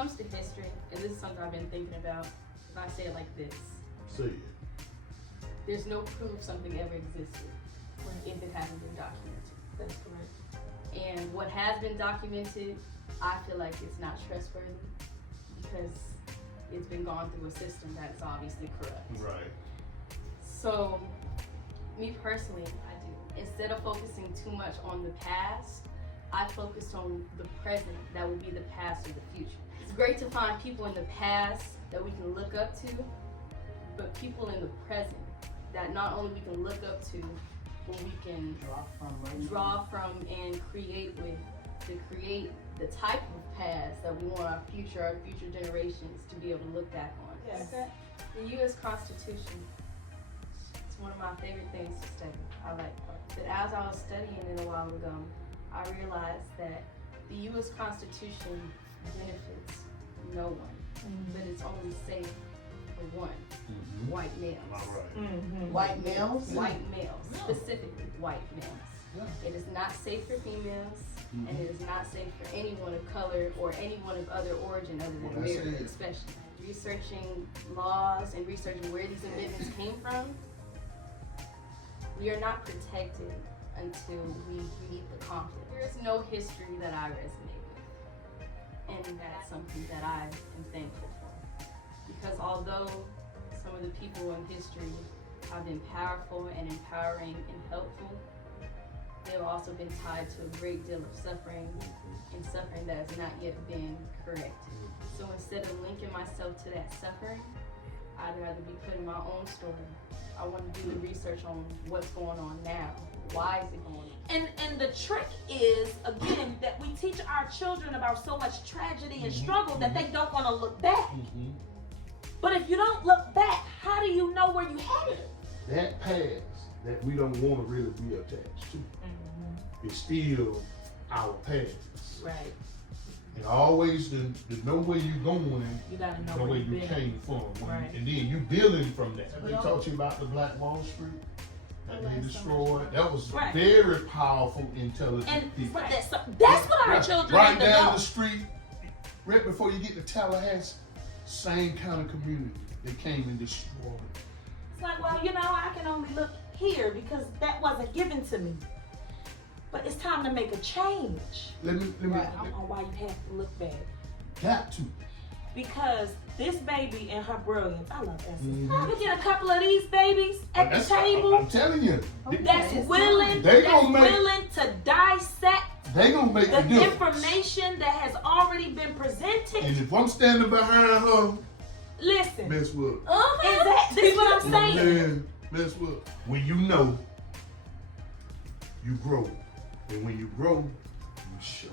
comes to history, and this is something I've been thinking about, if I say it like this, Say it. there's no proof something ever existed if it hasn't been documented. That's correct. And what has been documented, I feel like it's not trustworthy because it's been gone through a system that's obviously corrupt. Right. So, me personally, instead of focusing too much on the past, I focused on the present that will be the past or the future. It's great to find people in the past that we can look up to, but people in the present that not only we can look up to, but we can draw from and create with, to create the type of past that we want our future generations to be able to look back on. Yes. The U.S. Constitution, it's one of my favorite things to study. I like it. But as I was studying it a while ago, I realized that the U.S. Constitution benefits no one, but it's only safe for one, white males. All right. White males? White males, specifically white males. It is not safe for females, and it is not safe for anyone of color or anyone of other origin other than Well, America, especially. Researching laws and researching where these amendments came from, we are not protected until we meet the conflict. There is no history that I resonate with, and that's something that I am thankful for. Because although some of the people in history have been powerful and empowering and helpful, they've also been tied to a great deal of suffering, and suffering that has not yet been corrected. So instead of linking myself to that suffering, I'd rather be putting my own story. I want to do the research on what's going on now. Why is it going on? And the trick is, again, that we teach our children about so much tragedy and struggle that they don't want to look back. But if you don't look back, how do you know where you headed? That past that we don't want to really be attached to is still our past. Right. And always to know where you're going, You gotta know know where where you've you been. came from. Right. And then you building from that. They Well, taught you about the Black Wall Street that they destroyed. That was Right. very powerful, intelligent And people. but that's what our children Right need to down know. the street, right before you get to Tallahassee, same kind of community. They came and destroyed. It's like, well, you know, I can only look here because that wasn't given to me. But it's time to make a change. Let me I don't know why you have to look back. got to. Because this baby and her brilliance, I love Essence. Mhm. We get a couple of these babies at the I'm table telling you, that's willing to dissect they gonna make the the difference. information that has already been presented. And if I'm standing behind her, Listen, Miss Wood. this is what I'm saying. Man, Miss Wood. When you know, you grow. And when you grow, you show.